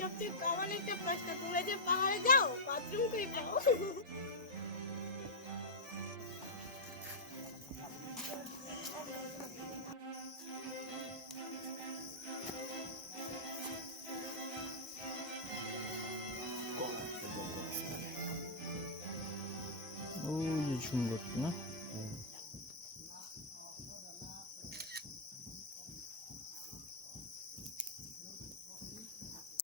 সবচেয়ে কমন একটা প্রশ্ন, তোমরা যে পাহাড়ে যাও বাথরুম কই পাও? ওই যে সুন্দর না?